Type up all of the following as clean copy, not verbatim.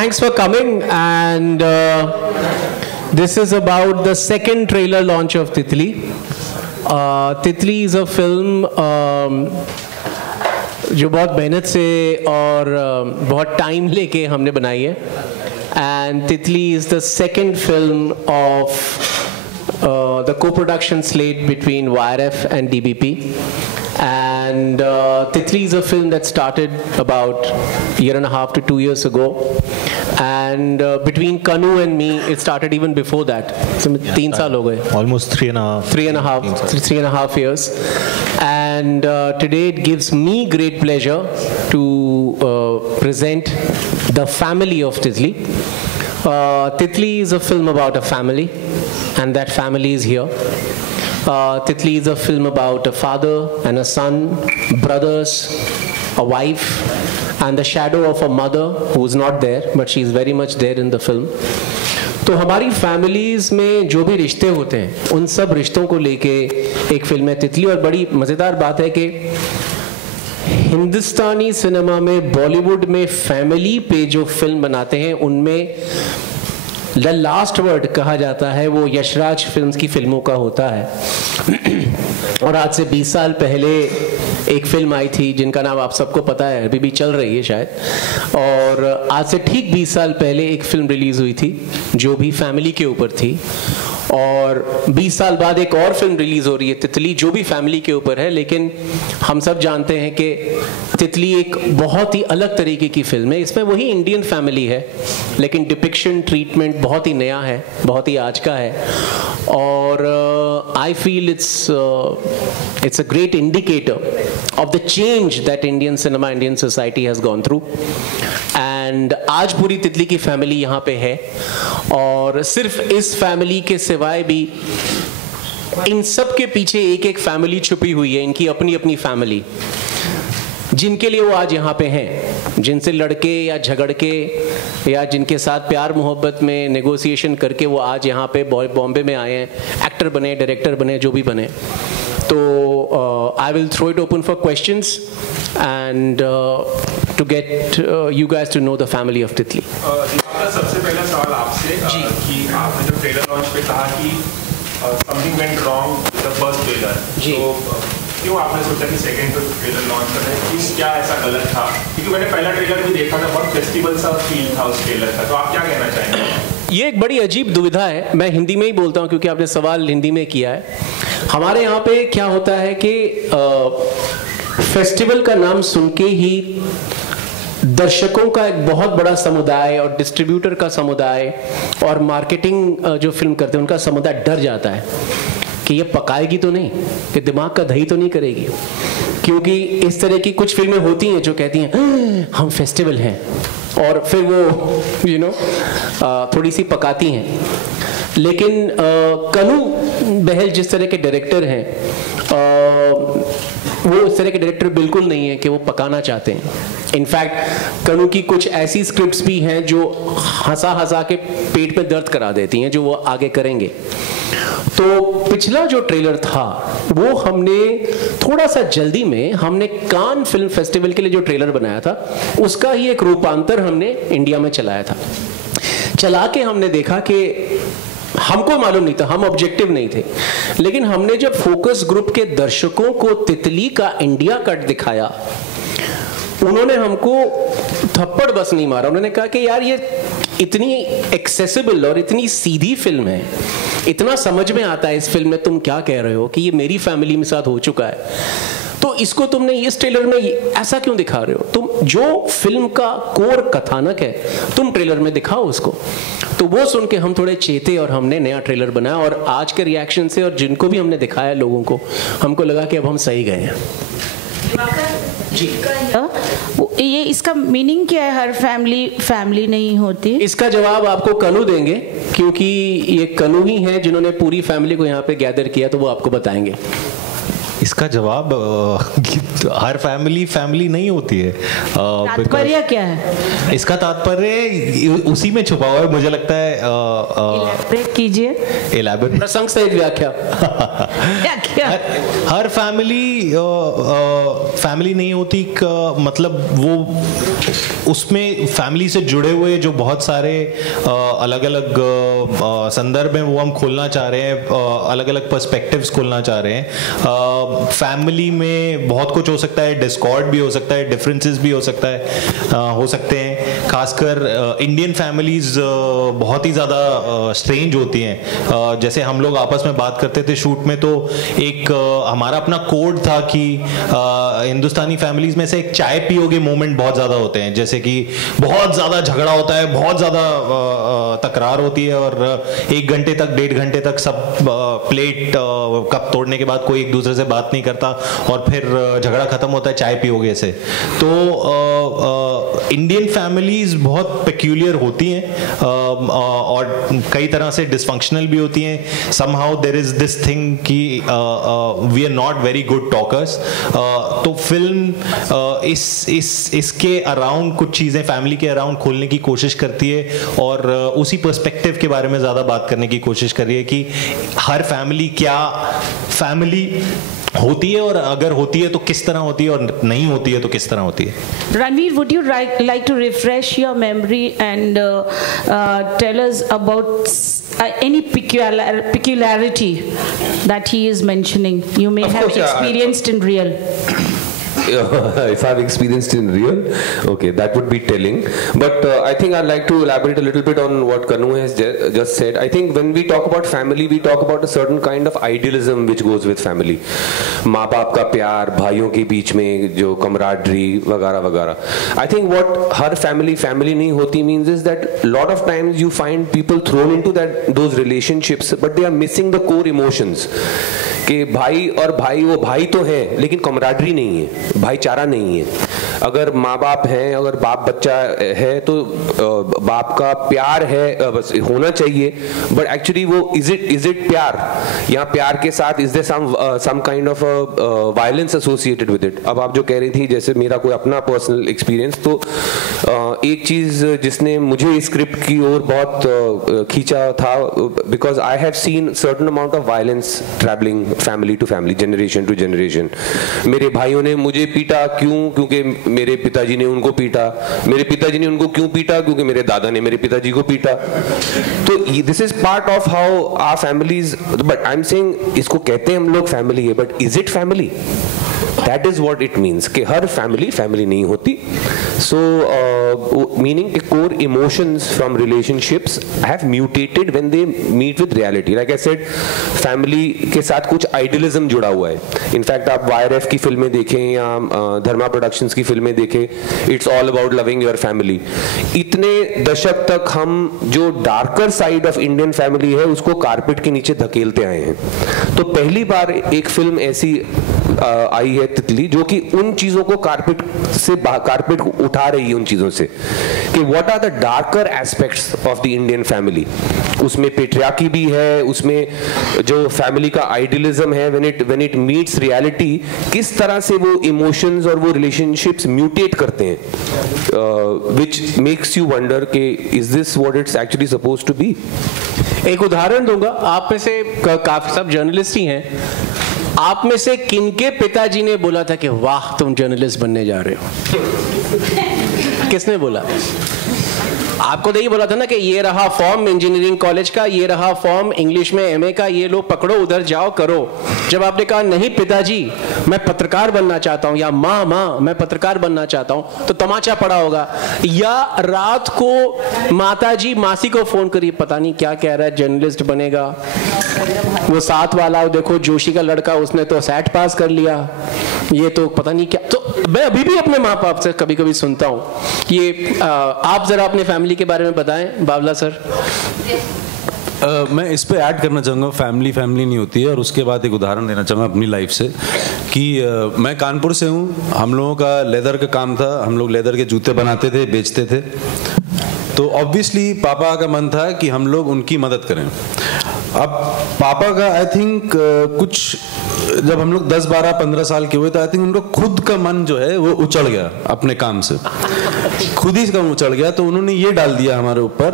thanks for coming, and this is about the second trailer launch of Titli. Titli is a film जो बहुत मेहनत से और बहुत टाइम लेके हमने बनाई है, and Titli is the second film of the co-production slate between YRF and DBP. And Titli is a film that started about a year and a half to 2 years ago, and between Kanu and me it started even before that. So 3 साल हो गए, almost 3.5 years. And today it gives me great pleasure to present the family of Titli. Titli is a film about a family, and that family is here. Titli is a film about a father and a son, brothers, a wife, and the shadow of a mother who is not there, but she is very much there in the film. तो हमारी families में जो भी रिश्ते होते हैं उन सब रिश्तों को लेके एक फिल्म है तितली। और बड़ी मज़ेदार बात है कि हिंदुस्तानी सिनेमा में, बॉलीवुड में फैमिली पे जो फिल्म बनाते हैं उनमें द लास्ट वर्ड कहा जाता है वो यशराज फिल्म्स की फिल्मों का होता है। और आज से 20 साल पहले एक फिल्म आई थी जिनका नाम आप सबको पता है, अभी भी चल रही है शायद। और आज से ठीक 20 साल पहले एक फिल्म रिलीज़ हुई थी जो भी फैमिली के ऊपर थी, और 20 साल बाद एक और फिल्म रिलीज़ हो रही है तितली, जो भी फैमिली के ऊपर है। लेकिन हम सब जानते हैं कि तितली एक बहुत ही अलग तरीके की फिल्म है। इसमें वही इंडियन फैमिली है, लेकिन डिपिक्शन, ट्रीटमेंट बहुत ही नया है, बहुत ही आज का है। और I feel it's a great indicator of the change that Indian cinema, Indian society has gone through. And आज पूरी तितली की फैमिली यहाँ पे है, और सिर्फ इस फैमिली के सिवाय भी इन सब के पीछे एक एक फैमिली छुपी हुई है, इनकी अपनी अपनी फैमिली, जिनके लिए वो आज यहाँ पे हैं, जिनसे लड़के या झगड़ के या जिनके साथ प्यार मोहब्बत में नेगोशिएशन करके वो आज यहाँ पे बॉम्बे में आए हैं, एक्टर बने, डायरेक्टर बने, जो भी बने। तो I will throw it open for questions and to get you guys to know the family of Titli. सबसे पहला सवाल आपसे कि आपने जब ट्रेलर लॉन्च पे कहा कि something went wrong with the first trailer, तो क्यों आपने सोचा कि सेकंड ट्रेलर लॉन्च करना है? क्यों, क्या ऐसा गलत था? क्योंकि मैंने पहला ट्रेलर भी देखा था, बहुत फेस्टिवल सा फील था उस ट्रेलर का। तो आप क्या कहना चाहेंगे? ये एक बड़ी अजीब दुविधा है। मैं हिंदी में ही बोलता हूँ क्योंकि आपने सवाल हिंदी में किया है। हमारे यहाँ पे क्या होता है कि फेस्टिवल का नाम सुन के ही दर्शकों का एक बहुत बड़ा समुदाय और डिस्ट्रीब्यूटर का समुदाय और मार्केटिंग जो फिल्म करते हैं उनका समुदाय डर जाता है कि ये पकाएगी तो नहीं, कि दिमाग का दही तो नहीं करेगी। क्योंकि इस तरह की कुछ फिल्में होती हैं जो कहती हैं हम फेस्टिवल हैं, और फिर वो थोड़ी सी पकाती हैं। लेकिन कनु बहल जिस तरह के डायरेक्टर हैं, वो उस तरह के डायरेक्टर बिल्कुल नहीं है कि वो पकाना चाहते हैं। इनफैक्ट कनु की कुछ ऐसी स्क्रिप्ट्स भी हैं जो हंसा हंसा के पेट में दर्द करा देती हैं, जो वो आगे करेंगे। तो पिछला जो ट्रेलर था वो हमने थोड़ा सा जल्दी में, हमने कान फिल्म फेस्टिवल के लिए जो ट्रेलर बनाया था उसका ही एक रूपांतर हमने इंडिया में चलाया था। चला के हमने देखा कि हमको मालूम नहीं था, हम ऑब्जेक्टिव नहीं थे, लेकिन हमने जब फोकस ग्रुप के दर्शकों को तितली का इंडिया कट दिखाया, उन्होंने हमको थप्पड़ बस नहीं मारा। उन्होंने कहा कि यार ये इतनी एक्सेसिबल और इतनी सीधी फिल्म है, इतना समझ में आता है इस फिल्म में तुम क्या कह रहे हो कि ये मेरी फैमिली में साथ हो चुका है, तो इसको तुमने इस ट्रेलर में ऐसा क्यों दिखा रहे हो? तुम जो फिल्म का कोर कथानक है तुम ट्रेलर में दिखाओ उसको। तो वो सुन के हम थोड़े चेते और हमने नया ट्रेलर बनाया, और आज के रिएक्शन से और जिनको भी हमने दिखाया लोगों को, हमको लगा कि अब हम सही गए हैं। जी, ये इसका मीनिंग क्या है? हर फैमिली नहीं होती। इसका जवाब आपको कनु देंगे, क्योंकि ये कनु ही हैं जिन्होंने पूरी फैमिली को यहाँ पे गैदर किया, तो वो आपको बताएंगे। इसका जवाब हर फैमिली नहीं होती है। तात्पर्य क्या है? इसका तात्पर्य उसी में छुपा हुआ है। मुझे लगता है elaborate कीजिए। elaborate प्रसंग सहित व्याख्या। हर फैमिली नहीं होती मतलब वो उसमें फैमिली से जुड़े हुए जो बहुत सारे अलग अलग संदर्भ हैं वो हम खोलना चाह रहे हैं, अलग अलग पर्सपेक्टिव्स खोलना चाह रहे हैं। फैमिली में बहुत कुछ हो सकता है, डिस्कॉर्ड भी हो सकता है, डिफरेंसेस भी हो सकता है, हो सकते हैं। खासकर इंडियन फैमिलीज बहुत ही ज़्यादा स्ट्रेंज होती हैं। जैसे हम लोग आपस में बात करते थे शूट में, तो एक हमारा अपना कोड था कि हिंदुस्तानी फैमिलीज में से एक चाय पियोगे मोमेंट बहुत ज़्यादा होते हैं, जैसे कि बहुत ज़्यादा झगड़ा होता है, बहुत ज़्यादा तकरार होती है और 1 घंटे तक 1.5 घंटे तक सब प्लेट कप तोड़ने के बाद कोई एक दूसरे से बात नहीं करता और फिर झगड़ा खत्म होता है चाय पियोगे से। तो इंडियन फैमिलीज बहुत पेक्यूलियर होती हैं और कई तरह से डिसफंक्शनल भी होती हैं। Somehow there is this thing कि we are not very good talkers. तो फिल्म इसके अराउंड कुछ चीज़ें फैमिली के अराउंड खोलने की कोशिश करती है और उसी पर्सपेक्टिव के बारे में ज़्यादा बात करने की कोशिश कर रही है कि हर फैमिली क्या फैमिली होती है और अगर होती है तो किस तरह होती है और नहीं होती है तो किस तरह होती है। Ranveer, would you like to refresh your memory and tell us about any peculiarity that he is mentioning you may have experienced in real? If I've experienced in real, okay, that would be telling. But I think I'd like to elaborate a little bit on what Kanu has just said. I think when we talk about family, we talk about a certain kind of idealism which goes with family. माँ बाप का प्यार, भाइयों के बीच में जो camaraderie वगैरह वगैरह. I think what her family नहीं होती means is that lot of times you find people thrown into those relationships, but they are missing the core emotions. कि भाई और भाई वो भाई तो हैं लेकिन कमराडरी नहीं है, भाईचारा नहीं है। अगर माँ बाप हैं, अगर बाप बच्चा है तो बाप का प्यार है बस होना चाहिए, बट एक्चुअली वो इज इट प्यार या प्यार के साथ is there some kind of violence associated with it. अब आप जो कह रही थी जैसे मेरा कोई अपना पर्सनल एक्सपीरियंस, तो एक चीज जिसने मुझे इस स्क्रिप्ट की ओर बहुत खींचा था, because I have seen certain amount of violence travelling family to family, generation to generation. मेरे भाइयों ने मुझे पीटा, क्यों? क्योंकि मेरे पिताजी ने उनको पीटा। मेरे पिताजी ने उनको क्यों पीटा? क्योंकि मेरे दादा ने मेरे पिताजी को पीटा। तो this is part of how our families, but I am saying इसको कहते हैं हम लोग फैमिली है, but is it family? That is what it means कि हर फैमिली नहीं होती। So meaning कि core emotions from relationships have mutated when they meet with reality. Like I said, family के साथ कुछ idealism जुड़ा हुआ है। In fact आप YRF की फिल्में देखें या धर्मा प्रोडक्शंस की फिल्में देखें, it's all about loving your family। इतने दशक तक हम जो darker side of Indian family है उसको कारपेट के नीचे धकेलते आए हैं। तो पहली बार एक फिल्म ऐसी आई है तितली जो कि उन चीजों को कारपेट को उठा रही है, उन चीजों से कि what are the darker aspects of the Indian family. उसमें पेट्रियार्की भी है, उसमें जो फैमिली का आइडियलिज्म है, व्हेन इट मीट्स रियलिटी, किस तरह से वो इमोशंस और वो रिलेशनशिप्स म्यूटेट करते हैं, व्हिच मेक्स यू वंडर कि is this what it's actually supposed to be. एक उदाहरण दूंगा, आप में से काफी सब जर्नलिस्ट ही हैं, आप में से किनके पिताजी ने बोला था कि वाह तुम जर्नलिस्ट बनने जा रहे हो? किसने बोला? आपको नहीं बोला था ना कि ये रहा फॉर्म इंजीनियरिंग कॉलेज का, ये रहा फॉर्म इंग्लिश में एमए का, ये लो पकड़ो उधर जाओ करो। जब आपने कहा नहीं पिताजी मैं पत्रकार बनना चाहता हूं, या माँ मैं पत्रकार बनना चाहता हूं, तो तमाचा पड़ा होगा। या रात को माताजी मासी को फोन करी, पता नहीं क्या कह रहा है, जर्नलिस्ट बनेगा। वो साथ वाला देखो जोशी का लड़का, उसने तो सेट पास कर लिया, ये तो पता नहीं क्या। तो मैं अभी भी अपने माँ बाप से कभी कभी सुनता हूँ। ये आप जरा अपने फैमिली के बारे में बताएं बावला सर। मैं इस पे ऐड करना चाहूँगा, फैमिली नहीं होती है, और उसके बाद एक उदाहरण देना चाहूँगा अपनी लाइफ से कि मैं कानपुर से हूँ। हम लोगों का लेदर का काम था, हम लोग लेदर के जूते बनाते थे, बेचते थे। तो ऑब्वियसली पापा का मन था कि हम लोग उनकी मदद करें। अब पापा का आई थिंक कुछ जब हम लोग 10, 12, 15 साल के हुए तो आई थिंक उनको खुद का मन जो है वो उचड़ गया अपने काम से। खुद ही कम चढ़ गया, तो उन्होंने ये डाल दिया हमारे ऊपर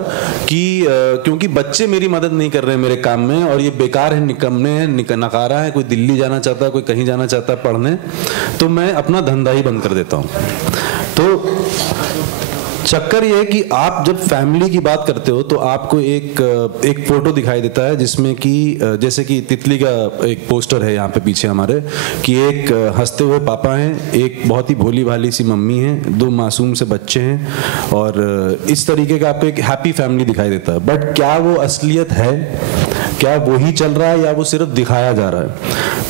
कि क्योंकि बच्चे मेरी मदद नहीं कर रहे हैं मेरे काम में और ये बेकार है, निकम्मे हैं, नकारा है, कोई दिल्ली जाना चाहता है, कोई कहीं जाना चाहता है पढ़ने, तो मैं अपना धंधा ही बंद कर देता हूँ। तो चक्कर ये है कि आप जब फैमिली की बात करते हो तो आपको एक फोटो दिखाई देता है जिसमें कि जैसे कि तितली का एक पोस्टर है यहाँ पे पीछे हमारे, कि एक हंसते हुए पापा हैं, एक बहुत ही भोली भाली सी मम्मी है, 2 मासूम से बच्चे हैं, और इस तरीके का आपको एक हैप्पी फैमिली दिखाई देता है। बट क्या वो असलियत है, क्या वो ही चल रहा है या वो सिर्फ दिखाया जा रहा है?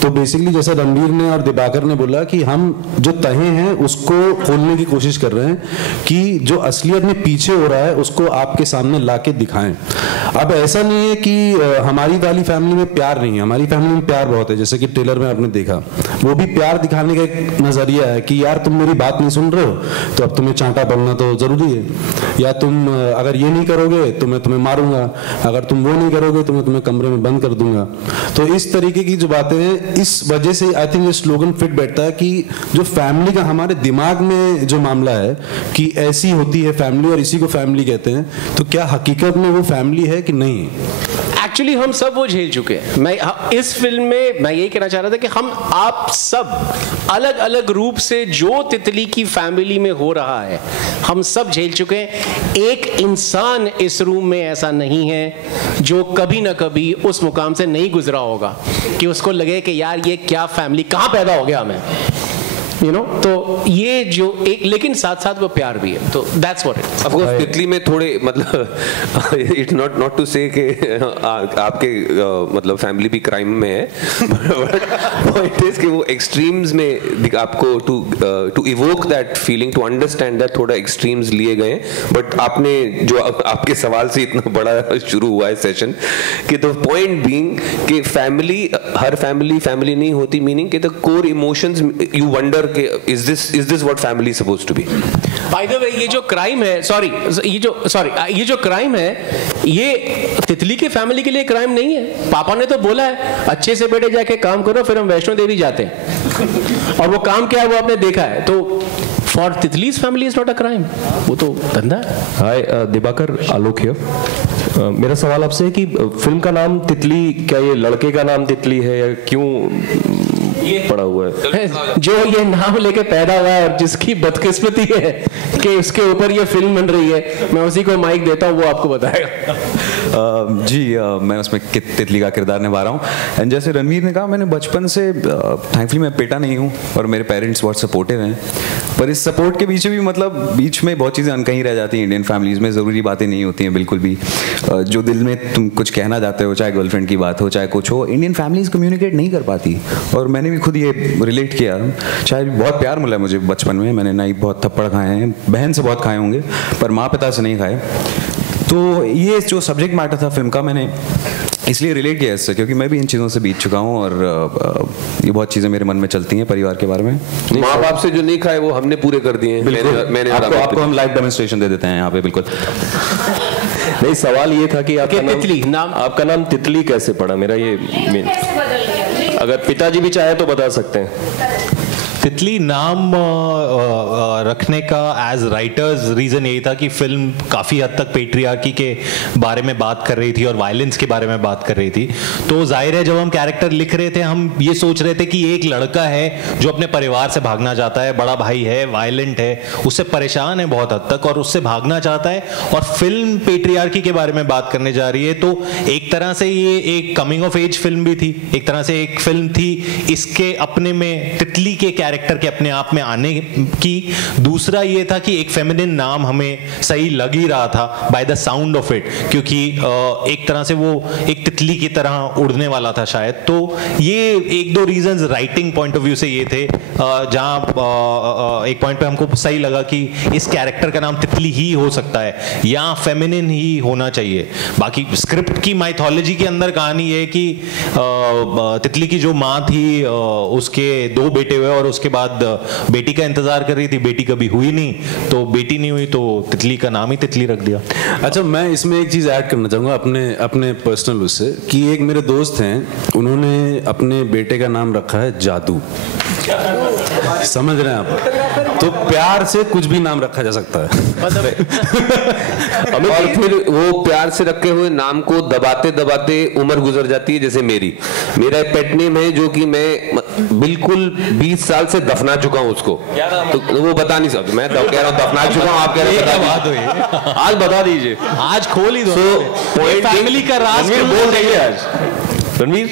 तो बेसिकली जैसा रणवीर ने और दिबाकर ने बोला कि हम जो तहे हैं उसको खोलने की कोशिश कर रहे हैं कि जो असलियत में पीछे हो रहा है उसको आपके सामने लाके दिखाएं। अब ऐसा नहीं है कि हमारी वाली फैमिली में प्यार नहीं है, हमारी फैमिली में प्यार बहुत है। जैसे कि ट्रेलर में आपने देखा, वो भी प्यार दिखाने का एक नजरिया है कि यार तुम मेरी बात नहीं सुन रहे हो तो अब तुम्हें चांटा पड़ना तो जरूरी है, या तुम अगर ये नहीं करोगे तो मैं तुम्हें मारूंगा, अगर तुम वो नहीं करोगे तो मैं तुम्हें कमरे में बंद कर दूंगा। तो इस तरीके की जो बातें हैं, इस वजह से आई थिंक ये स्लोगन फिट बैठता है कि जो फैमिली का हमारे दिमाग में जो मामला है कि ऐसी होती है फैमिली और इसी को फैमिली कहते हैं, तो क्या हकीकत में वो फैमिली है कि नहीं? एक्चुअली हम सब वो झेल चुके हैं। मैं इस फिल्म में मैं यही कहना चाह रहा था कि हम आप सब अलग अलग रूप से जो तितली की फैमिली में हो रहा है हम सब झेल चुके हैं। एक इंसान इस रूम में ऐसा नहीं है जो कभी ना कभी उस मुकाम से नहीं गुजरा होगा कि उसको लगे कि यार ये क्या फैमिली, कहाँ पैदा हो गया मैं, यू नो। तो ये जो एक, लेकिन साथ साथ वो प्यार भी है, तो that's what it. Of course तितली में थोड़े मतलब इट्स नॉट टू से कि आपके मतलब फैमिली भी क्राइम में है, पॉइंट इज कि वो एक्सट्रीम्स में आपको to evoke that feeling, to understand that, थोड़ा एक्सट्रीम्स लिए गए। बट आपने जो आपके सवाल से इतना बड़ा शुरू हुआ है सेशन कि द पॉइंट बीइंग कि फैमिली, हर फैमिली नहीं होती, मीनिंग कि the core emotions you wonder is this what family is supposed to be? By the way, ये जो क्राइम है, ये जो क्राइम है, ये तितली के फैमिली के लिए क्राइम नहीं है। पापा ने तो बोला है अच्छे से बेटे जाके काम करो, फिर हम वैष्णो देवी जाते हैं, और वो काम क्या है वो आपने देखा है। तो for Titli's family is not a crime, वो तो धंधा है। Hi Dibakar, Alok here. मेरा सवाल आपसे है कि फिल्म का नाम तितली, क्या ये लड़के का नाम तितली है या क्यों पड़ा हुआ है? जो ये नाम लेके पैदा हुआ है और जिसकी बदकिस्मती है कि उसके ऊपर ये फिल्म बन रही है, मैं उसी को माइक देता हूँ, वो आपको बताएगा। मैं उसमें तितली का किरदार निभा रहा हूँ। एंड जैसे रणवीर ने कहा, मैंने बचपन से, थैंकफुली मैं बेटा नहीं हूँ और मेरे पेरेंट्स बहुत सपोर्टिव हैं, पर इस सपोर्ट के पीछे भी मतलब बीच में बहुत चीज़ें अनकही रह जाती हैं। इंडियन फैमिलीज़ में ज़रूरी बातें नहीं होती हैं बिल्कुल भी, जो दिल में तुम कुछ कहना चाहते हो, चाहे गर्लफ्रेंड की बात हो चाहे कुछ हो, इंडियन फैमिलीज़ कम्युनिकेट नहीं कर पाती। और मैंने भी खुद ये रिलेट किया, चाहे बहुत प्यार मिला मुझे बचपन में, मैंने नहीं बहुत थप्पड़ खाए हैं, बहन से बहुत खाए होंगे पर माँ पिता से नहीं खाए। तो ये जो सब्जेक्ट मैटर था फिल्म का, मैंने इसलिए रिलेट किया इससे क्योंकि मैं भी इन चीज़ों से बीत चुका हूँ और ये बहुत चीज़ें मेरे मन में चलती हैं परिवार के बारे में। माँ बाप से जो नहीं खाए वो हमने पूरे कर दिए हैं। मैंने आपको हम लाइव डेमोन्स्ट्रेशन दे देते हैं यहाँ पे, बिल्कुल। नहीं, सवाल ये था कि आपका नाम तितली कैसे पड़ा? मेरा ये अगर पिताजी भी चाहे तो बता सकते हैं। तितली नाम रखने का एज राइटर्स रीज़न यही था कि फिल्म काफ़ी हद तक पेट्रियार्की के बारे में बात कर रही थी और वायलेंस के बारे में बात कर रही थी। तो जाहिर है जब हम कैरेक्टर लिख रहे थे, हम ये सोच रहे थे कि एक लड़का है जो अपने परिवार से भागना चाहता है, बड़ा भाई है, वायलेंट है, उससे परेशान है बहुत हद तक और उससे भागना चाहता है, और फिल्म पेट्रियार्की के बारे में बात करने जा रही है। तो एक तरह से ये एक कमिंग ऑफ एज फिल्म भी थी, एक तरह से एक फिल्म थी इसके अपने में, तितली के कैरेक्टर के अपने आप में आने की। दूसरा ये था कि एक फेमिनिन नाम हमें सही लग ही रहा था by the sound of it, क्योंकि एक तरह से वो एक तितली की तरह उड़ने वाला था शायद। तो ये एक दो reasons writing point of view से ये थे, जहां एक पॉइंट पे हमको सही लगा कि इस कैरेक्टर का नाम तितली ही हो सकता है या फेमिनिन ही होना चाहिए। बाकी स्क्रिप्ट की माइथोलॉजी के अंदर कहानी है कि तितली की जो माँ थी उसके 2 बेटे हुए और उसके उसके बाद बेटी का इंतजार कर रही थी, बेटी कभी हुई नहीं, तो बेटी नहीं हुई तो तितली का नाम ही तितली रख दिया। अच्छा, मैं इसमें एक चीज़ ऐड करना चाहूँगा अपने पर्सनल उससे, कि एक मेरे दोस्त हैं, उन्होंने अपने बेटे का नाम रखा है जादू। समझ रहे हैं आप? तो प्यार से कुछ भी नाम रखा जा सकता है। और फिर वो प्यार से रखे हुए नाम को दबाते दबाते उम्र गुजर जाती है। जैसे मेरा एक पेट नेम है जो कि मैं बिल्कुल 20 साल से दफना चुका हूँ उसको, तो वो बता नहीं सकता। मैं कह रहा हूँ दफना चुका हूँ, आप कह रहे हैं आज बता दीजिए, आज खोल ही दो। फैमिली का राज बोल देंगे आज। रणवीर,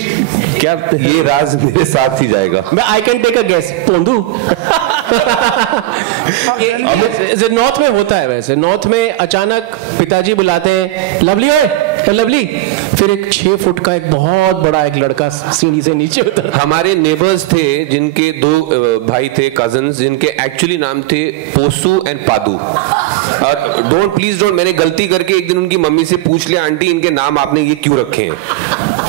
क्या ये राज मेरे साथ ही जाएगा? मैं I can take a guess, पोंदू। नॉर्थ में होता है, वैसे नॉर्थ में अचानक पिताजी बुलाते हैं, लवली ओए लवली, फिर एक 6 फुट का एक बहुत बड़ा एक लड़का सीढ़ी से नीचे उतर। हमारे नेबर्स थे जिनके 2 भाई थे, कजन्स, जिनके एक्चुअली नाम थे पोसू एंड पादू। और प्लीज डोंट, मैंने गलती करके एक दिन उनकी मम्मी से पूछ लिया, आंटी इनके नाम आपने ये क्यों रखे हैं?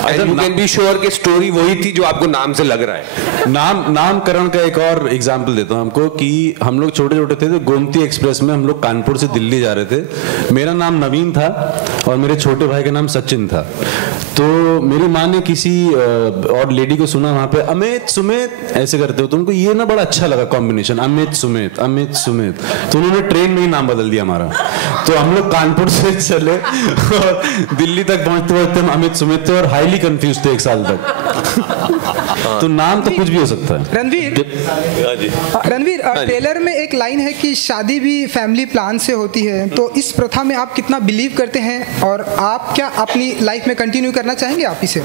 And you can be sure कि स्टोरी वही थी जो आपको नाम से लग रहा है। नामकरण का एक और एग्जाम्पल देता हूँ हमको, कि हम लोग छोटे छोटे थे तो गोमती एक्सप्रेस में हम लोग कानपुर से दिल्ली जा रहे थे। मेरा नाम नवीन था और मेरे छोटे भाई का नाम सचिन था। तो मेरी माँ ने किसी और लेडी को सुना वहाँ पे, अमित सुमित ऐसे करते हो, तो उनको ये ना बड़ा अच्छा लगा कॉम्बिनेशन, अमित सुमित अमित सुमित, तो उन्होंने ट्रेन में ही नाम बदल दिया हमारा। तो हम लोग कानपुर से चले और दिल्ली तक पहुँचते पहुँचते हम अमित सुमित थे और हाईली कंफ्यूज थे 1 साल तक। तो नाम तो कुछ भी हो सकता है। रणवीर, ट्रेलर में एक लाइन है कि शादी भी फैमिली प्लान से होती है, तो इस प्रथा में आप कितना बिलीव करते हैं और आप क्या अपनी लाइफ में कंटिन्यू करना चाहेंगे आप इसे?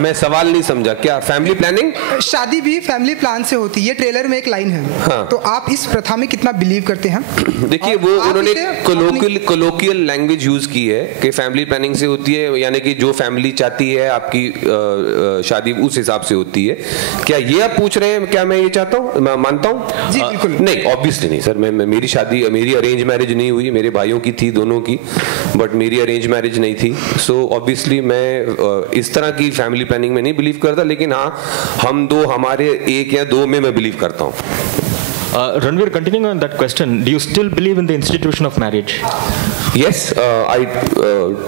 मैं सवाल नहीं समझा, क्या फैमिली प्लानिंग? शादी भी फैमिली प्लान से होती है, ये ट्रेलर में एक लाइन है। हाँ। तो आप इस प्रथा में कितना बिलीव करते हैं? देखिए, वो उन्होंने कोलोकियल लैंग्वेज यूज की है कि फैमिली प्लानिंग से होती है, यानी कि जो फैमिली चाहती है आपकी शादी उस हिसाब से होती है। क्या ये आप पूछ रहे हैं? क्या मैं ये चाहता हूँ, मैं मानता हूँ? जी बिल्कुल नहीं, ऑब्वियसली नहीं सर। मेरी शादी, मेरी अरेंज मैरिज नहीं हुई, मेरे भाइयों की थी, दोनों की, बट मेरी अरेंज मैरिज नहीं थी। सो ऑब्वियसली मैं इस तरह की फैमिली प्लानिंग में नहीं बिलीव करता, लेकिन हाँ, हम दो, हमारे 1 या 2 में मैं बिलीव करता हूँ। Ranveer, continuing on that question, do you still believe in the institution of marriage? Yes, I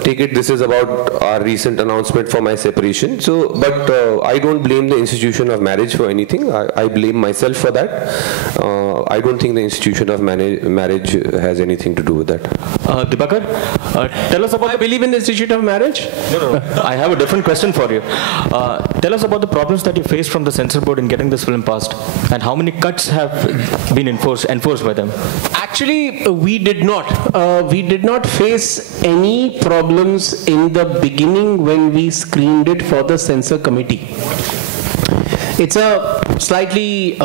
take it this is about our recent announcement for my separation. So, but I don't blame the institution of marriage for anything. I blame myself for that. I don't think the institution of marriage has anything to do with that. Dibakar, tell us about. I believe in the institution of marriage. No. I have a different question for you. Tell us about the problems that you faced from the censor board in getting this film passed, and how many cuts have been enforced by them? Actually, we did not face any problems in the beginning when we screened it for the censor committee. It's a slightly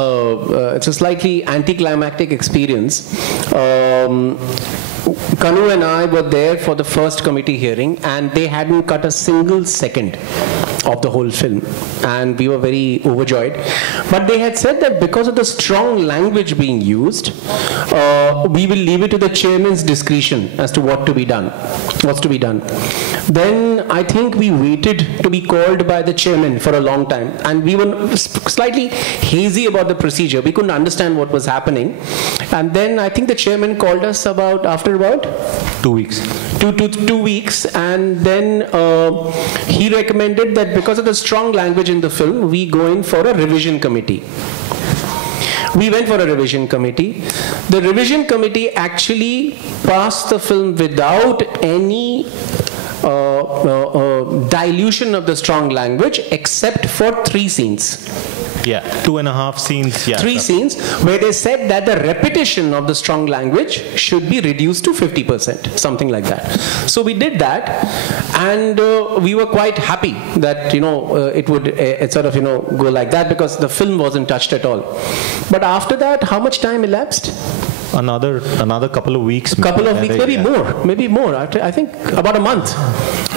anticlimactic experience. Kanu and I were there for the first committee hearing, and they hadn't cut a single second of the whole film, and we were very overjoyed. But they had said that because of the strong language being used, we will leave it to the chairman's discretion as to what's to be done. Then I think we waited to be called by the chairman for a long time, and we were slightly hazy about the procedure. We couldn't understand what was happening, and then I think the chairman called us after about 2 weeks. 2 weeks, and then he recommended that because of the strong language in the film, we go in for a revision committee. We went for a revision committee. The revision committee actually passed the film without any dilution of the strong language, except for 3 scenes. Yeah, 2.5 scenes. Yeah, 3 scenes where they said that the repetition of the strong language should be reduced to 50%, something like that. So we did that, and we were quite happy that it would sort of go like that, because the film wasn't touched at all. But after that, how much time elapsed? Another couple of weeks. Maybe more. After, I think about a month.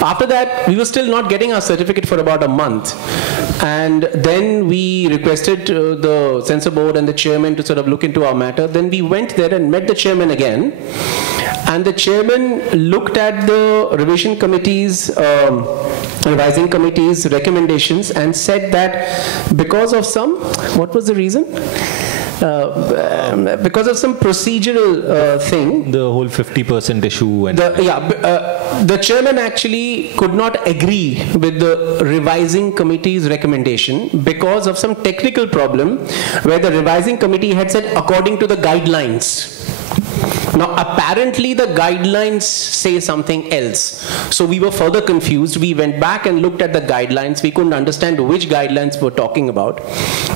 After that, we were still not getting our certificate for about a month, and then we requested the censor board and the chairman to sort of look into our matter. Then we went there and met the chairman again, and the chairman looked at the revision committee's revising committee's recommendations and said that because of what was the reason? because of some procedural thing. The whole 50% issue and the chairman actually could not agree with the revising committee's recommendation because of some technical problem where the revising committee had said according to the guidelines. Now, apparently the guidelines say something else. So we were further confused. We went back and looked at the guidelines. We couldn't understand which guidelines we're talking about.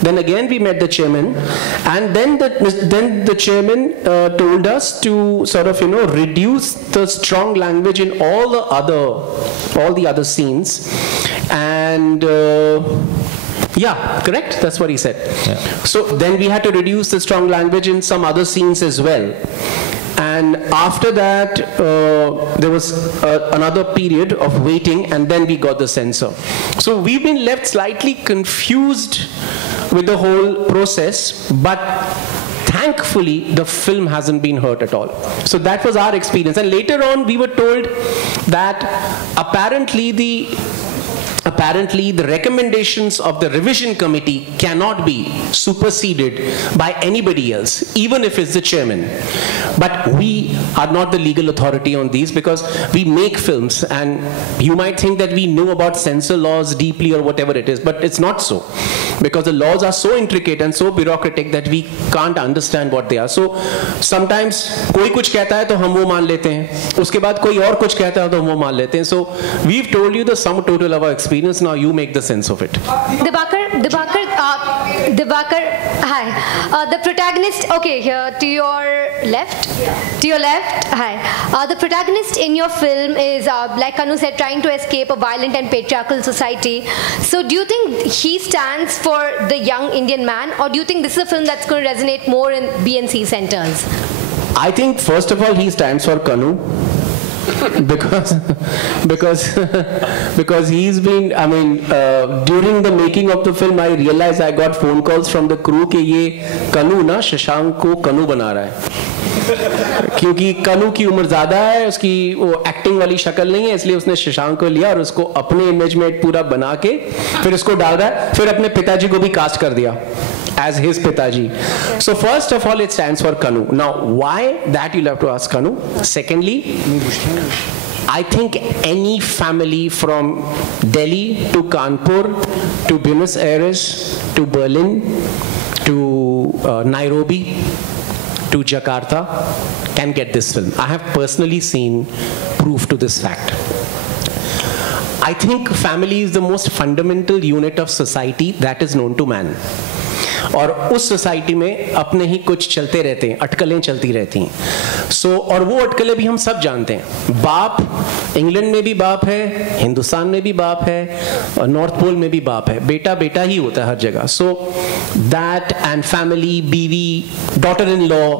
Then again, we met the chairman. And then the chairman told us to sort of, reduce the strong language in all the other scenes. And yeah, correct? That's what he said. Yeah. So then we had to reduce the strong language in some other scenes as well. And after that, there was another period of waiting, and then we got the censor. So we've been left slightly confused with the whole process, but thankfully, the film hasn't been hurt at all. So that was our experience. And later on, we were told that apparently the recommendations of the revision committee cannot be superseded by anybody else, even if it's the chairman. But we are not the legal authority on these because we make films, and you might think that we know about censor laws deeply or whatever it is, but it's not so, because the laws are so intricate and so bureaucratic that we can't understand what they are. So sometimes कोई कुछ कहता है तो हम वो मान लेते हैं, उसके बाद कोई और कुछ कहता है तो हम वो मान लेते हैं. So we've told you the sum total of our experience. Now you make the sense of it. Dibakar, hi. The protagonist, okay, here to your left. Hi. The protagonist in your film is, like Kanu said, trying to escape a violent and patriarchal society. So do you think he stands for the young Indian man, or do you think this is a film that's going to resonate more in B&C centers? I think first of all he stands for Kanu. because he's been, during the making of the film I realized I got phone calls from the crew कि ये कनु ना शशांक को कनु बना रहा है, क्योंकि कनु की उम्र ज़्यादा है, उसकी वो एक्टिंग वाली शक्ल नहीं है, इसलिए उसने शशांक को लिया और उसको अपने इमेज में पूरा बना के फिर उसको डाल रहा है, फिर अपने पिताजी को भी कास्ट कर दिया as his Pitaji. So first of all, it stands for Kanu. Now, why? That you'll have to ask Kanu. Secondly, I think any family from Delhi to Kanpur to Buenos Aires to Berlin to Nairobi to Jakarta can get this film. I have personally seen proof to this fact. I think family is the most fundamental unit of society that is known to man. और उस society में अपने ही कुछ चलते रहते हैं, अटकलें चलती रहती हैं. और वो अटकलें भी हम सब जानते हैं. बाप इंग्लैंड में भी बाप है, हिंदुस्तान में भी बाप है, नॉर्थ पोल में भी बाप है. बेटा बेटा ही होता है हर जगह. सो दैट एंड फैमिली, बीवी, डॉटर इन लॉ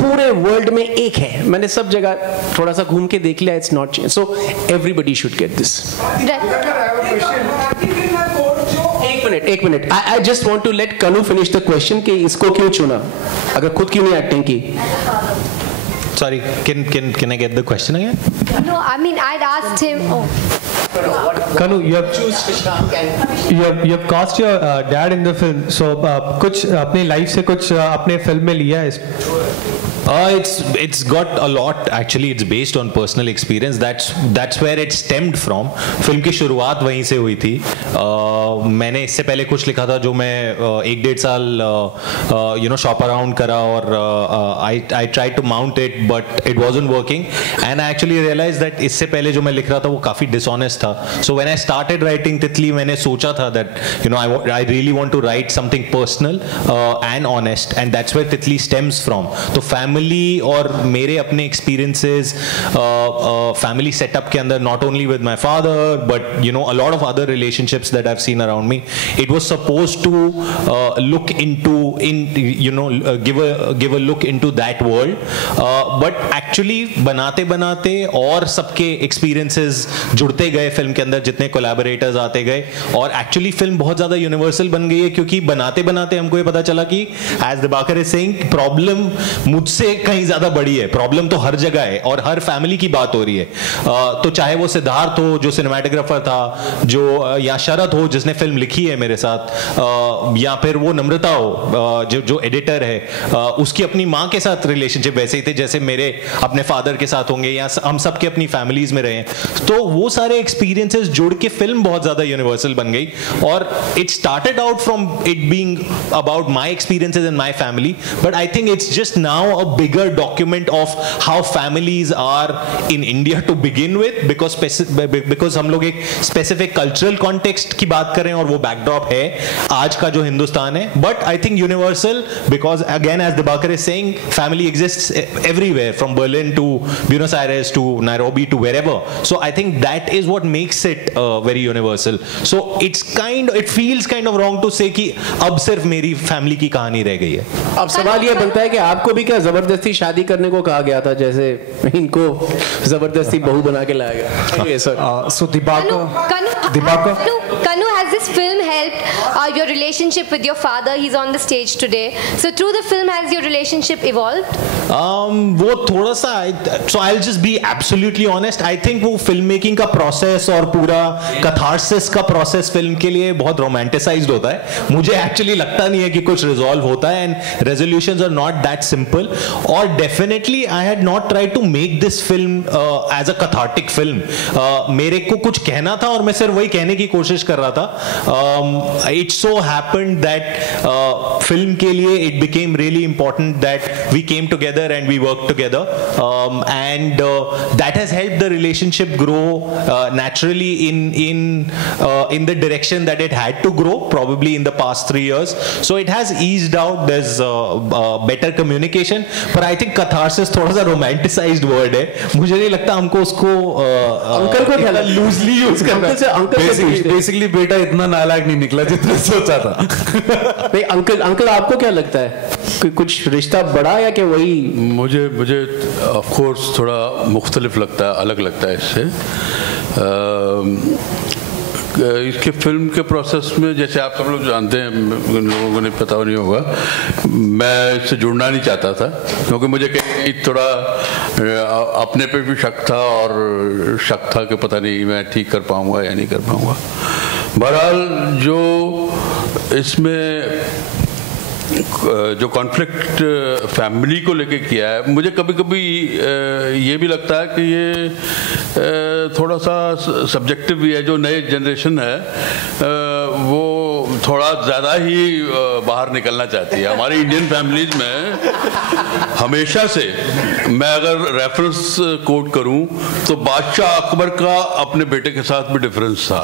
पूरे वर्ल्ड में एक है. मैंने सब जगह थोड़ा सा घूम के देख लिया. It's not change. So everybody should get this. एक minute. I just want to let Kanu finish the question कि इसको क्यों चुना, अगर खुद क्यों नहीं एक्टिंग की. Sorry, can I get the question again? No, I mean I'd asked him. Oh. Kanu, you have cast your dad in the film. So कुछ अपनी लाइफ से कुछ अपने फिल्म में लिया है इसमें? It's got a lot. Actually, it's based on personal experience. That's where it stemmed from. Film की शुरुआत वहीं से हुई थी. मैंने इससे पहले कुछ लिखा था जो मैं 1-1.5 साल शॉप अराउंड करा और I tried to mount it but it wasn't working and I actually realized that इससे पहले जो मैं लिख रहा था वो काफ़ी dishonest था. So when I started writing तितली मैंने सोचा था that I really want to write something personal and honest and that's where तितली stems from. तो फैमिली और मेरे अपने एक्सपीरियंसेस फैमिली सेटअप के अंदर not only with my father but a lot of other relationships that I've seen around me, it was supposed to look into give a look into that world but actually बनाते बनाते और सबके experiences जुड़ते गए film के अंदर, जितने collaborators आते गए और actually फिल्म बहुत ज़्यादा universal बन गई है क्योंकि बनाते बनाते हमको ये पता चला कि as Dibakar is saying problem मुझसे उससे कहीं ज्यादा बड़ी है। प्रॉब्लम तो हर जगह है और हर फैमिली की बात हो रही है। तो चाहे वो सिद्धार्थ हो जो सिनेमेटोग्राफर था, जो या शरद हो जिसने फिल्म लिखी है मेरे साथ, या फिर वो नम्रता हो जो एडिटर है, उसकी अपनी माँ के साथ रिलेशनशिप वैसे ही थे जैसे मेरे अपने फादर के साथ होंगे, या हम सब के अपनी फैमिलीज में रहे। तो वो सारे एक्सपीरियंसेस जुड़ के फिल्म बहुत ज्यादा यूनिवर्सल बन गई। और it started out from it being about my experiences in my family, but I think it's just now a bigger document of how families are in India to begin with, because हम लोग एक specific cultural context की बात कर रहे हैं और वो बैकड्रॉप है आज का जो हिंदुस्तान है। But I think universal, because again as Dibakar is saying, family exists everywhere from Berlin to Buenos Aires to Nairobi to wherever. So I think that is what makes it very universal. So it feels kind of wrong to say कि अब सिर्फ मेरी family की कहानी रह गई है। अब सवाल ये बनता है कि आपको भी क्या जबरदस्ती शादी करने को कहा गया था जैसे इनको जबरदस्ती बहू बना के लाया गया? So Kanu, has this film helped your relationship with your father? He's on the stage today. So through the film, has your relationship evolved? वो थोड़ा सा, so I'll just be absolutely honest. I think वो film making का process और पूरा catharsis का process film के लिए बहुत रोमांटिसाइज्ड होता है। मुझे एक्चुअली लगता नहीं है कि कुछ रिजॉल्व होता है, and resolutions are not that simple. और definitely I had not tried to make this film as a cathartic film. मेरे को कुछ कहना था और मैं सिर्फ वही कहने की कोशिश कर रहा था। It so happened that film के लिए it became really important that we came together and we work together, and that has helped the relationship grow naturally in the direction that it had to grow probably in the past 3 years. So it has eased out. There's better communication, but I think catharsis थोड़ा सा romanticized word है। मुझे नहीं लगता हमको उसको uncle को क्या लूजली यूज करना है। बेसिकली बेटा इतना नालायक नहीं निकला जितना सोचा था। नहीं अंकल आपको क्या लगता है, कुछ रिश्ता बढ़ा या कि वही? मुझे ऑफ कोर्स थोड़ा मुख्तलिफ लगता है, अलग लगता है इससे। इसके फिल्म के प्रोसेस में जैसे आप सब लोग जानते हैं, लोगों को नहीं पता नहीं होगा, मैं इससे जुड़ना नहीं चाहता था क्योंकि मुझे कहीं थोड़ा अपने पे भी शक था और शक था कि पता नहीं मैं ठीक कर पाऊंगा या नहीं कर पाऊंगा। बहरहाल जो इसमें जो कॉन्फ्लिक्ट फैमिली को लेके किया है, मुझे कभी कभी ये भी लगता है कि ये थोड़ा सा सब्जेक्टिव भी है। जो नए जनरेशन है वो थोड़ा ज़्यादा ही बाहर निकलना चाहती है। हमारी इंडियन फैमिलीज में हमेशा से, मैं अगर रेफरेंस कोट करूं तो बादशाह अकबर का अपने बेटे के साथ भी डिफरेंस था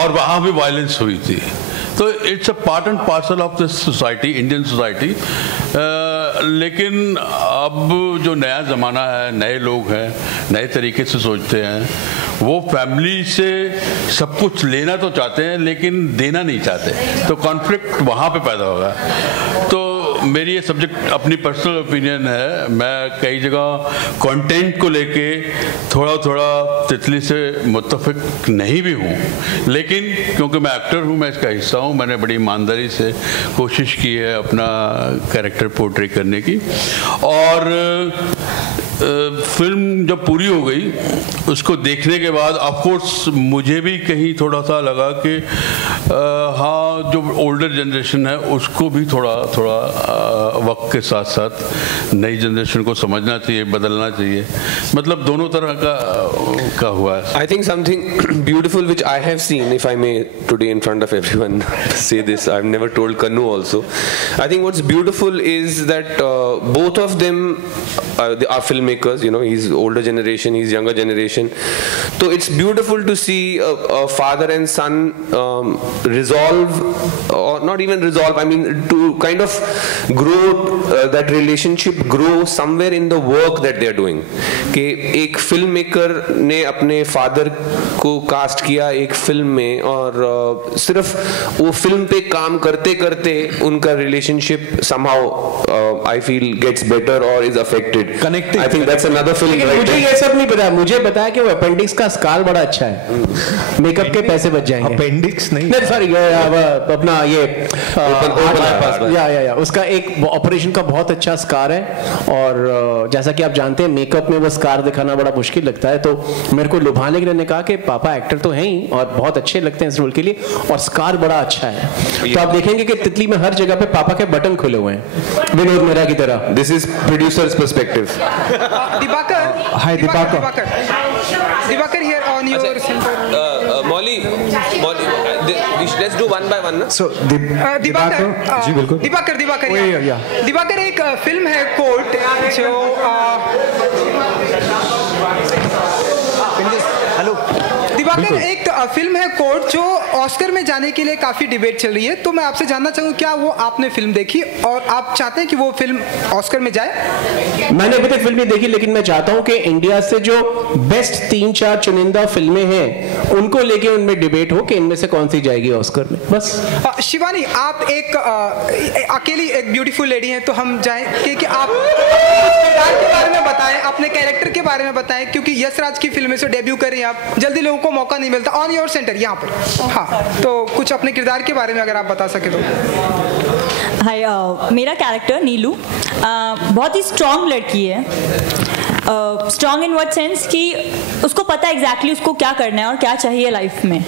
और वहाँ भी वायलेंस हुई थी। तो it's a part and parcel of this society, Indian society. लेकिन अब जो नया ज़माना है, नए लोग हैं, नए तरीके से सोचते हैं, वो फैमिली से सब कुछ लेना तो चाहते हैं लेकिन देना नहीं चाहते, तो कॉन्फ्लिक्ट वहाँ पे पैदा होगा। तो मेरी ये सब्जेक्ट अपनी पर्सनल ओपिनियन है। मैं कई जगह कंटेंट को लेके थोड़ा तितली से मुत्तफिक नहीं भी हूँ, लेकिन क्योंकि मैं एक्टर हूँ, मैं इसका हिस्सा हूँ, मैंने बड़ी ईमानदारी से कोशिश की है अपना कैरेक्टर पोर्ट्रे करने की। और फिल्म जब पूरी हो गई उसको देखने के बाद ऑफ कोर्स मुझे भी कहीं थोड़ा सा लगा कि हाँ, जो ओल्डर जनरेशन है उसको भी थोड़ा वक्त के साथ साथ नई जनरेशन को समझना चाहिए, बदलना चाहिए। मतलब दोनों तरह का हुआ है। I think something beautiful which I have seen, if I may today in front of everyone say this, I've never told Kanu also. I think what's beautiful is that both of them are filmmakers, you know, he's older generation, he's younger generation. So it's beautiful to see a father and son resolve, or not even resolve, I mean to kind of grow, that relationship grow somewhere in the work that they are doing. कि एक film maker ने अपने father को cast किया एक film में, और सिर्फ वो फिल्म पे काम करते करते उनका relationship somehow I feel gets better or is affected. Connecting. I think that's another film. लेकिन मुझे ये सब नहीं पता, मुझे बताया कि वो अपेंडिक्स का स्कार बड़ा अच्छा है, मेकअप के पैसे बच जाएंगे। अपेंडिक्स नहीं, सॉरी, अपना ये या उसका एक ऑपरेशन का बहुत अच्छा स्कार है, और जैसा कि आप जानते हैं मेकअप में वो स्कार दिखाना बड़ा मुश्किल लगता है, तो मेरे को लुभाने के लिए ने कहा कि पापा एक्टर तो हैं ही और बहुत अच्छे लगते हैं इस रोल के लिए, और स्कार बड़ा अच्छा है। तो आप देखेंगे कि तितली में हर जगह पे पापा के बटन खुले हुए हैं, विनोद मेहरा की तरह। This is producers perspective. Diwakar, hi Diwakar, Diwakar here on your centre. Mouli, let's do one by one ना। So दिवाकर, जी बिल्कुल, दिवाकर एक फिल्म है कोर्ट जो दिवाकर एक फिल्म है कोर्ट जो ऑस्कर में जाने के लिए काफी डिबेट चल रही है, तो मैं आपसे जानना चाहूंगा क्या वो आपने फिल्म देखी और आप चाहते हैं कि वो फिल्म ऑस्कर में जाए? मैंने अभी तक फिल्म नहीं देखी, लेकिन मैं चाहता हूं कि इंडिया से जो बेस्ट 3-4 चुनिंदा फिल्में हैं उनको लेके उनमें डिबेट हो कि इनमें से कौन सी जाएगी ऑस्कर में, बस। शिवानी, आप एक अकेली एक ब्यूटीफुल लेडी हैं, तो हम चाहेंगे कि आप किरदार के बारे में बताएं, अपने कैरेक्टर के बारे में बताएं, क्योंकि यश राज की फिल्म से डेब्यू कर रही हैं आप, जल्दी लोगों को मौका नहीं मिलता। ऑन योर सेंटर यहाँ पर, हाँ, तो कुछ अपने किरदार के बारे में अगर आप बता सके तो। हाय, मेरा कैरेक्टर नीलू बहुत ही स्ट्रॉन्ग लड़की है। स्ट्रॉन्ग इन व्हाट सेंस कि उसको पता है एग्जैक्टली उसको क्या करना है और क्या चाहिए लाइफ में।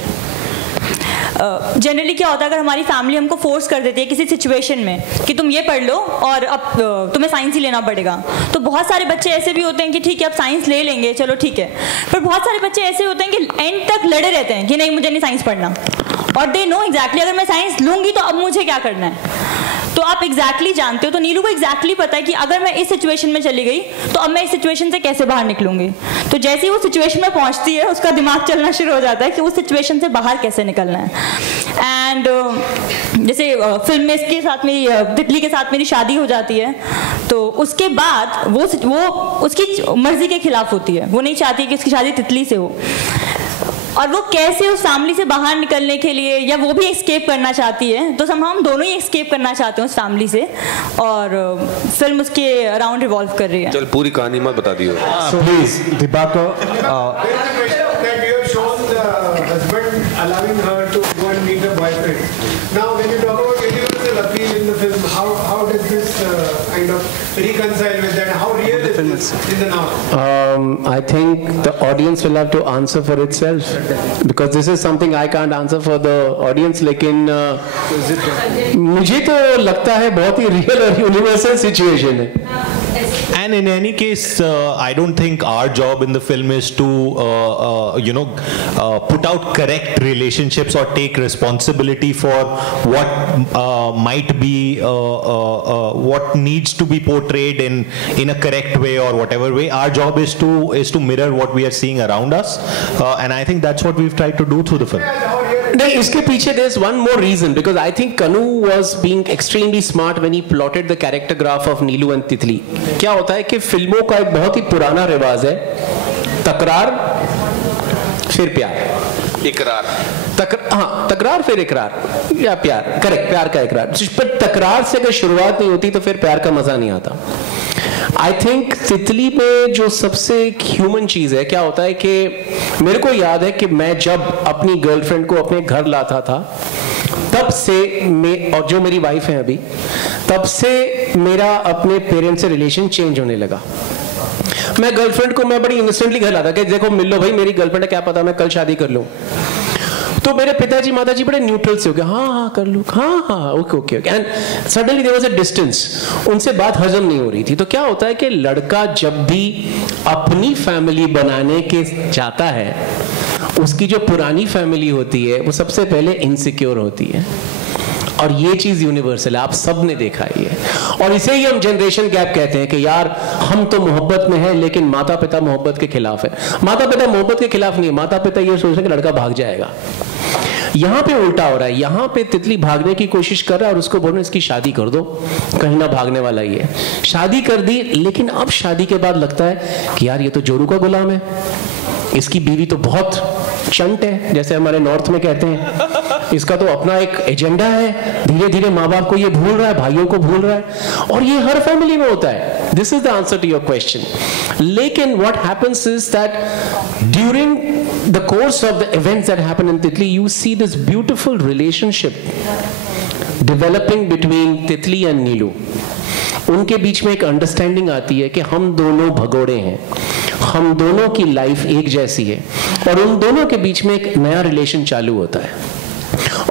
जनरली क्या होता है, अगर हमारी फैमिली हमको फोर्स कर देती है किसी सिचुएशन में कि तुम ये पढ़ लो और अब तुम्हें साइंस ही लेना पड़ेगा, तो बहुत सारे बच्चे ऐसे भी होते हैं कि ठीक है अब साइंस ले लेंगे, चलो ठीक है, पर बहुत सारे बच्चे ऐसे होते हैं कि एंड तक लड़े रहते हैं कि नहीं मुझे नहीं साइंस पढ़ना, और दे नो एग्जैक्टली अगर मैं साइंस लूंगी तो अब मुझे क्या करना है। तो आप एग्जैक्टली जानते हो, तो नीलू को एग्जैक्टली पता है कि अगर मैं इस सिचुएशन में चली गई तो अब मैं इस सिचुएशन से कैसे बाहर निकलूंगी। तो जैसे ही वो सिचुएशन में पहुंचती है उसका दिमाग चलना शुरू हो जाता है कि उस सिचुएशन से बाहर कैसे निकलना है। एंड जैसे फिल्म में इसके साथ मेरी तितली के साथ मेरी शादी हो जाती है, तो उसके बाद वो उसकी मर्जी के खिलाफ होती है, वो नहीं चाहती कि उसकी शादी तितली से हो, और वो कैसे उस फैमिली से बाहर निकलने के लिए, या वो भी एस्केप करना चाहती है, तो हम दोनों ही एस्केप करना चाहते हैं उस फैमिली से, और फिल्म उसके अराउंड रिवॉल्व कर रही है। चल पूरी कहानी मत बता दियो। Please Diwakar, allowing her to go and meet her boyfriend. Now, when you talk about universal appeal in the film, how does this kind of reconcile with that? How real is this in the now? I think the audience will have to answer for itself, because this is something I can't answer for the audience. लेकिन मुझे तो लगता है बहुत ही real और universal situation है. And in any case, I don't think our job in the film is to, put out correct relationships or take responsibility for what might be, what needs to be portrayed in a correct way or whatever way. Our job is to mirror what we are seeing around us, and I think that's what we've tried to do through the film. नहीं, इसके पीछे there's one more reason, because I think Kanu was being extremely smart when he plotted the character graph of Neelu and तितली. क्या होता है कि फिल्मों का एक बहुत ही पुराना रिवाज है, तकरार फिर प्यार, इकरार, तकरार फिर इकरार या प्यार, करेक्ट, प्यार का इकरार। पर तकरार से अगर शुरुआत नहीं होती तो फिर प्यार का मजा नहीं आता। आई थिंक तितली में जो सबसे ह्यूमन चीज है, क्या होता है कि मेरे को याद है कि मैं जब अपनी गर्लफ्रेंड को अपने घर लाता था, तब से और जो मेरी वाइफ है अभी, तब से मेरा अपने पेरेंट्स से रिलेशन चेंज होने लगा। मैं गर्लफ्रेंड को मैं बड़ी इनोसेंटली घर लाता कि देखो मिल लो भाई, मेरी गर्लफ्रेंड है, क्या पता मैं कल शादी कर लूं। तो मेरे पिताजी माताजी बड़े न्यूट्रल से हो गए, हाँ कर लो, हाँ okay. And suddenly there was a distance, उनसे बात हजम नहीं हो रही थी। तो क्या होता है कि लड़का जब भी अपनी फैमिली बनाने के जाता है, उसकी जो पुरानी फैमिली होती है वो सबसे पहले इनसिक्योर होती है, और ये चीज यूनिवर्सल है, आप सब ने देखा ही है। और इसे ही हम जनरेशन गैप कहते हैं कि यार हम तो मोहब्बत में हैं लेकिन माता पिता मोहब्बत के खिलाफ है। माता पिता मोहब्बत के खिलाफ नहीं है, माता पिता ये सोच रहे हैं कि लड़का भाग जाएगा। यहाँ पे उल्टा हो रहा है, यहाँ पे तितली भागने की कोशिश कर रहा है और उसको बोलो इसकी शादी कर दो, कहीं ना भागने वाला ही है। शादी कर दी, लेकिन अब शादी के बाद लगता है कि यार ये तो जोरू का गुलाम है, इसकी बीवी तो बहुत चंट है, जैसे हमारे नॉर्थ में कहते हैं, इसका तो अपना एक एजेंडा है, धीरे धीरे माँ बाप को ये भूल रहा है, भाइयों को भूल रहा है, और ये हर फैमिली में होता है. This is the answer to your question. लेकिन what happens is that during the course of the events that happen in Titli, you see this beautiful relationship developing between Titli and Neelu. उनके बीच में एक understanding आती है कि हम दोनों भगोड़े हैं, हम दोनों की लाइफ एक जैसी है, और उन दोनों के बीच में एक नया रिलेशन चालू होता है,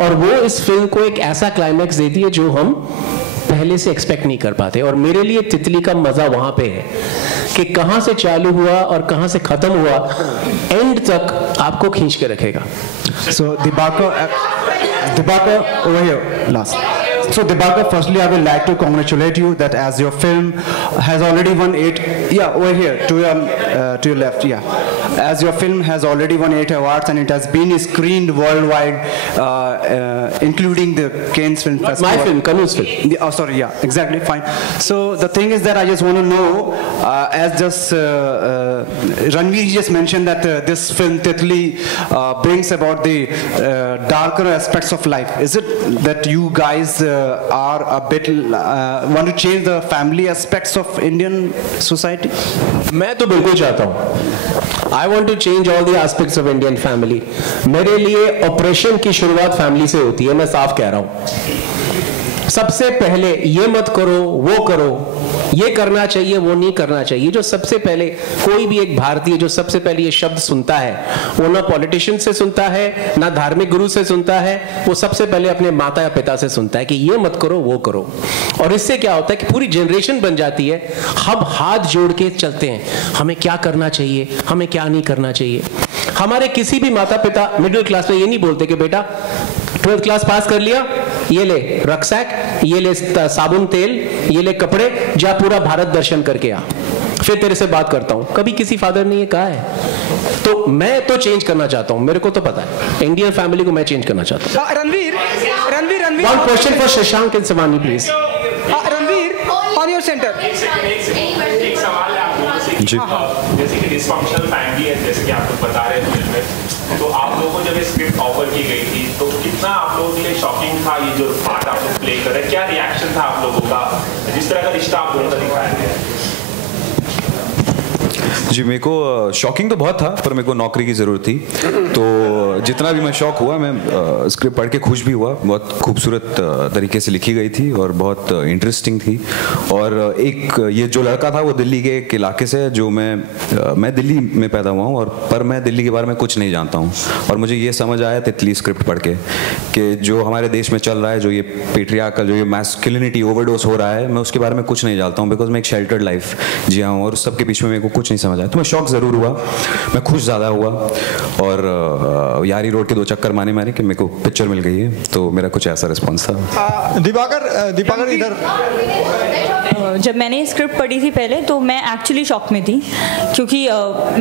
और वो इस फिल्म को एक ऐसा क्लाइमैक्स देती है जो हम पहले से एक्सपेक्ट नहीं कर पाते. और मेरे लिए तितली का मजा वहां पे है कि कहां से चालू हुआ और कहां से खत्म हुआ, एंड तक आपको खींच के रखेगा. So Dibakar over here last. So Dibakar, firstly I will like to congratulate you that as your film has already won 8, yeah, over here to your left, yeah, as your film has already won 8 awards and it has been screened worldwide, including the Cannes Film Festival. My film, Kanu's film. Oh, sorry, yeah, exactly, fine. So the thing is that I just want to know, as just Ranveer just mentioned that this film Titli brings about the darker aspects of life. Is it that you guys are a bit want to change the family aspects of Indian society? मैं तो बिल्कुल चाहता हूँ. I want to change all the aspects of Indian family. मेरे लिए operation की शुरुआत family से होती है, मैं साफ कह रहा हूँ. सबसे पहले ये मत करो, वो करो, ये करना चाहिए, वो नहीं करना चाहिए. जो सबसे पहले कोई भी एक भारतीय जो सबसे पहले ये शब्द सुनता है, वो ना पॉलिटिशियन से सुनता है, ना धार्मिक गुरु से सुनता है, वो सबसे पहले अपने माता या पिता से सुनता है कि ये मत करो, वो करो. और इससे क्या होता है कि पूरी जनरेशन बन जाती है. हम हाथ जोड़ के चलते हैं, हमें क्या करना चाहिए, हमें क्या नहीं करना चाहिए. हमारे किसी भी माता पिता मिडिल क्लास में ये नहीं बोलते कि बेटा 12th क्लास पास कर लिया, ये ले रक्सैक, ये ले साबुन तेल, ये ले कपड़े, जा पूरा भारत दर्शन करके आ, फिर तेरे से बात करता हूं. कभी किसी फादर ने ये कहा है? तो मैं तो चेंज करना चाहता हूं, मेरे को तो पता है इंडियन फैमिली को मैं चेंज करना चाहता हूं. Ranveer one question for Shashank and Shivani please. Ranveer on your centre. एक सवाल है आप लोगों से, जैसे कि डिसफंक्शनल फैमिली है, जैसे कि आप लोग बता रहे थे फिल्म, तो आप लोगों को जब ये स्क्रिप्ट ऑफर की गई थी तो कितना आप लोगों के लिए शॉकिंग था ये जो पार्ट आप लोग प्ले कर रहे हैं? क्या रिएक्शन था आप लोगों का जिस तरह का रिश्ता आप लोगों का दिखाया गया? जी मेरे को शॉकिंग तो बहुत था, पर मेरे को नौकरी की ज़रूरत थी, तो जितना भी मैं शॉक हुआ, मैं स्क्रिप्ट पढ़ के खुश भी हुआ. बहुत खूबसूरत तरीके से लिखी गई थी और बहुत इंटरेस्टिंग थी. और एक ये जो लड़का था वो दिल्ली के एक इलाके से, जो मैं दिल्ली में पैदा हुआ हूँ, और पर मैं दिल्ली के बारे में कुछ नहीं जानता हूँ. और मुझे ये समझ आया तितली स्क्रिप्ट पढ़ के कि जो हमारे देश में चल रहा है, जो ये पेट्रियार्कल, जो ये मैस्कुलिनिटी ओवरडोज हो रहा है, मैं उसके बारे में कुछ नहीं जानता हूँ, बिकॉज मैं एक शेल्टर्ड लाइफ जिया हूँ, और उस सब के बीच में मेरे को कुछ नहीं समझ आया. तो मैं शॉक ज़रूर हुआ, मैं खुश ज़्यादा हुआ, और यारी रोड के 2 चक्कर मारे कि मेरे को पिक्चर मिल गई है, तो मेरा कुछ ऐसा रिस्पॉन्स था. दीपाकर इधर. जब मैंने स्क्रिप्ट पढ़ी थी पहले, तो मैं एक्चुअली शॉक में थी, क्योंकि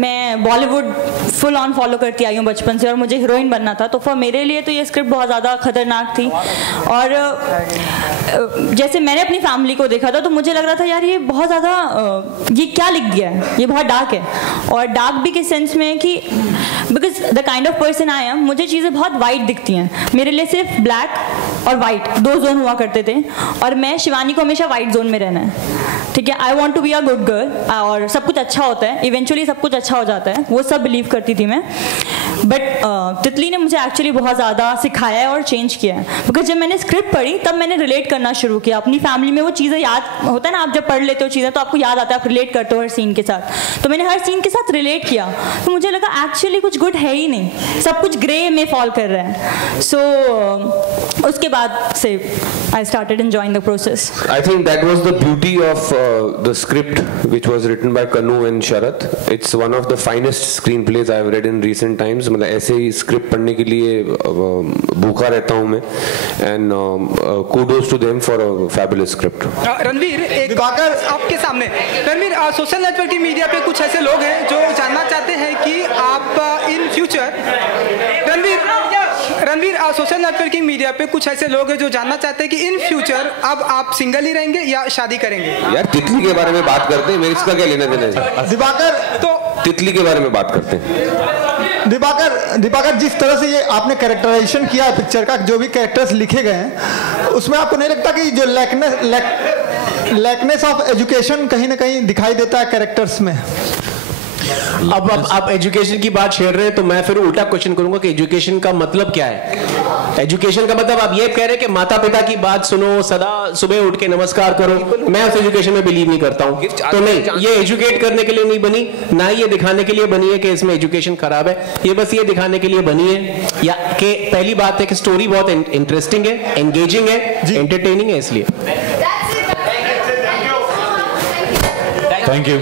मैं बॉलीवुड फुल ऑन फॉलो करती आई हूँ बचपन से, और मुझे हीरोइन बनना था. तो फॉर मेरे लिए तो ये स्क्रिप्ट बहुत ज़्यादा खतरनाक थी. और जैसे मैंने अपनी फैमिली को देखा था, तो मुझे लग रहा था यार ये बहुत ज़्यादा ये क्या लिख दिया है, ये बहुत डार्क है. और डार्क भी किस सेंस में कि because the kind of person I am, मुझे चीज़ें बहुत वाइट दिखती हैं. मेरे लिए सिर्फ ब्लैक और वाइट 2 जोन हुआ करते थे, और मैं शिवानी को हमेशा वाइट जोन में रहना है. ठीक है, I want to be a good girl, और सब कुछ अच्छा होता है, इवेंचुअली सब कुछ अच्छा हो जाता है, वो सब बिलीव करती थी मैं. बट तितली ने मुझे एक्चुअली बहुत ज़्यादा सिखाया है और चेंज किया है. बिकॉज जब मैंने स्क्रिप्ट पढ़ी, तब मैंने रिलेट करना शुरू किया. अपनी फैमिली में वो चीज़ें याद होता है ना, आप जब पढ़ लेते हो चीज़ें तो आपको याद आता है, आप रिलेट करते हो हर सीन के साथ. तो मैंने हर सीन के साथ रिलेट किया, तो मुझे लगा एक्चुअली कुछ गुड है ही नहीं, सब कुछ ग्रे में फॉल कर रहा है. सो उसके बाद से I started enjoying the process. I think that was the beauty of the script which was written by Kanu and Sharat. It's one of the finest screenplays I have read in recent times. मतलब ऐसे ही script पढ़ने के लिए भूखा रहता हूँ मैं, and kudos to them for a fabulous script. Ranveer, एक आपके सामने रणवीर, सोशल नेटवर्क की मीडिया पे कुछ ऐसे लोग हैं जो जानना चाहते हैं कि आप in future Ranveer social network की मीडिया पे कुछ ऐसे लोग हैं जो जानना चाहते हैं कि इन फ्यूचर अब आप सिंगल ही रहेंगे या शादी करेंगे? यार तितली के बारे में बात करते हैं, मेरे इसका क्या लेना देना है? दिवाकर, तो तितली के बारे में बात करते हैं. दिबाकर जिस तरह से ये आपने कैरेक्टराइजेशन किया है पिक्चर का, जो भी कैरेक्टर्स लिखे गए हैं, उसमें आपको नहीं लगता कि जो लैकनेस ऑफ एजुकेशन कहीं ना कहीं दिखाई देता है कैरेक्टर्स में? अब आप एजुकेशन की बात छेड़ रहे हैं तो मैं फिर उल्टा क्वेश्चन करूंगा कि एजुकेशन का मतलब क्या है? एजुकेशन का मतलब आप ये कह रहे हैं कि माता पिता की बात सुनो, सदा सुबह उठ के नमस्कार करो। मैं उस एजुकेशन में बिलीव नहीं करता हूं। तो नहीं, ये एजुकेट करने के लिए नहीं बनी, ना ही ये दिखाने के लिए बनी है कि इसमें एजुकेशन खराब है। ये बस ये दिखाने के लिए बनी है या कि पहली बात है कि स्टोरी बहुत इंटरेस्टिंग है, एंगेजिंग है, एंटरटेनिंग है, इसलिए। Thank you.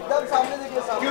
एकदम सामने देखिए, सामने।